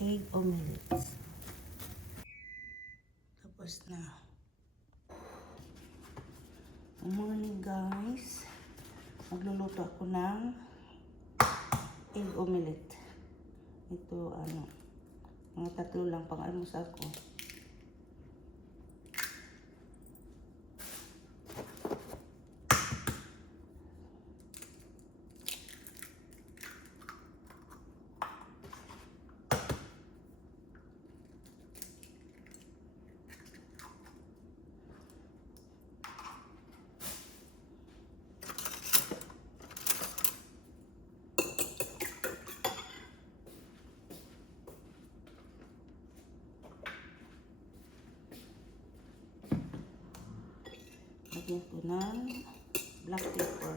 egg omelette. Tapos na. Good morning guys. Magluluto ako ng egg omelette. Ito mga 3 lang pang almusal ko. Lagyan ko ng black pepper.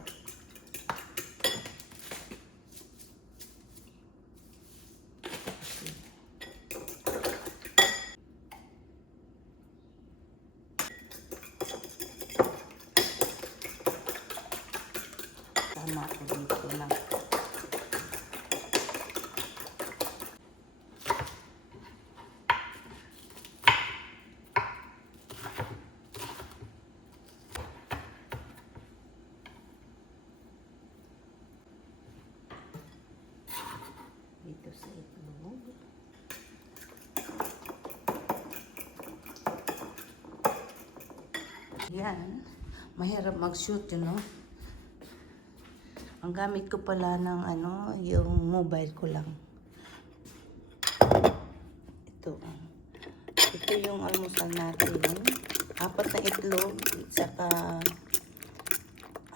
Tama ko dito lang. Dito sa itlog. Yan. Mahirap mag-shoot, you know. Ang gamit ko pala ng yung mobile ko lang. Ito yung almusal natin. 4 na itlog, saka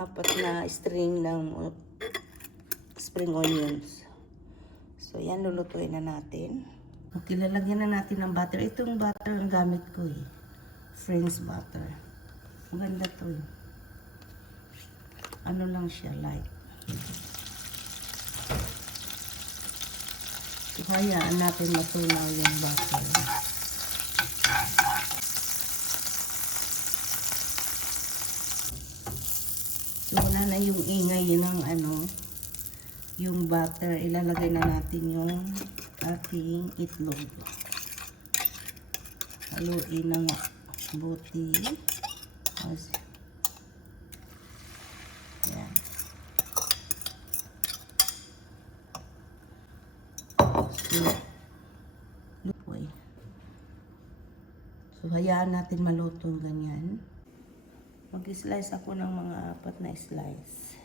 4 na string ng spring onions. So, yan, lulutuin na natin. Okay, lalagyan na natin ng butter. Itong butter ang gamit ko eh. French butter. Maganda to eh. Ano lang siya, light. So, hayaan natin matunaw yung butter. So, wala na yung ingay ng yung butter, ilalagay na natin yung ating itlog. Haluin ng buti. Yan. So, hayaan natin malutong ganyan. Mag-slice ako ng mga 4 na slice.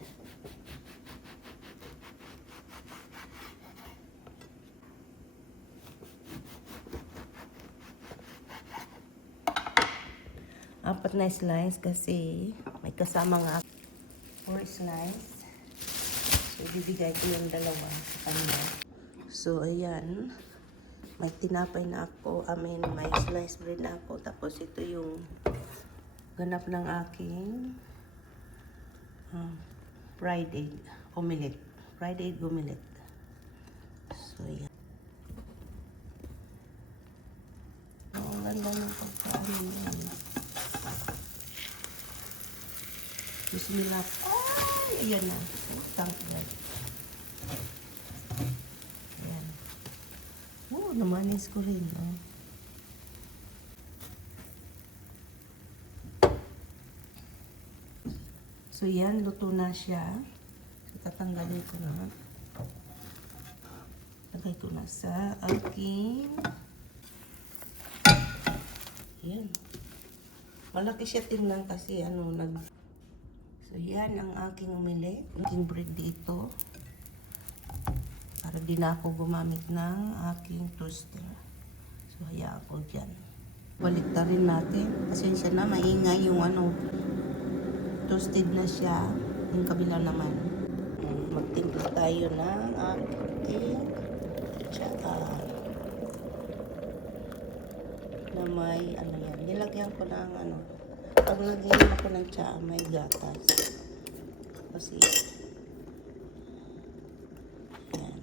Apat na slice kasi may kasama nga 4 slice. So, bibigay ko yung 2 sa kanya. So, ayan. May tinapay na ako. May slice bread na ako. Tapos, ito yung ganap ng aking fried egg omelette. Fried egg omelette. So, ayan. Ang ganda ng pagkain yan. Bismillah. Ay, ayan na. Thank God. Ayan. Oh, namanis ko rin. Oh. So, yan. Luto na siya. So, tatanggalin ko na. Lagay ko na sa aking. Ayan. Malaki siya tingnan kasi So, yan ang aking omelette. Aking bread dito. Para di na ako gumamit ng aking toaster. So, hayaan ko dyan. Baliktarin natin. Pasensya na, maingay yung toasted na siya. Yung kabila naman. Magtimpla tayo ng aking tsaka na may yan. Nilagyan ko ng pag lagyan ako ng tsaa, may gatas. Kasi, yan.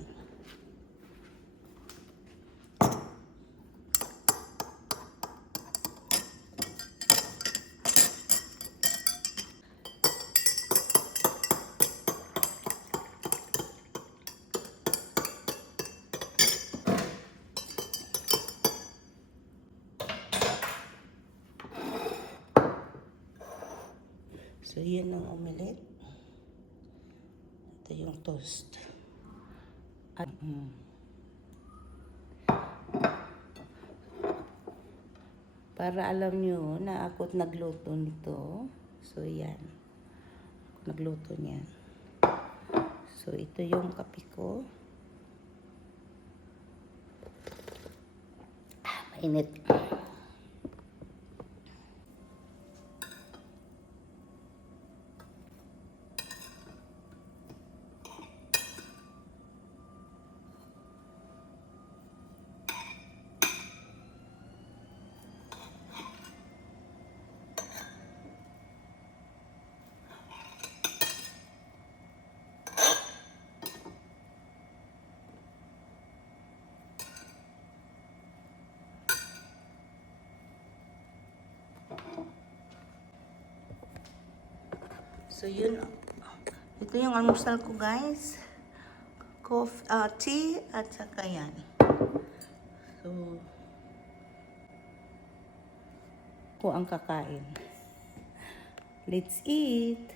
So, yan ang omelette. Ito yung toast. At, para alam nyo na ako't nagluto nito. So, yan. Ako nagluto niyan. So, ito yung kape ko. Mainit. So, yun. Ito yung almusal ko, guys. Tea at saka yan. So, ko ang kakain. Let's eat!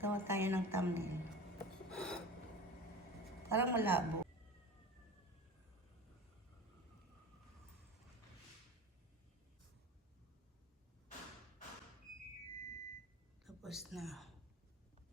Tawa tayo ng thumbnail. Parang malabo. Tapos na.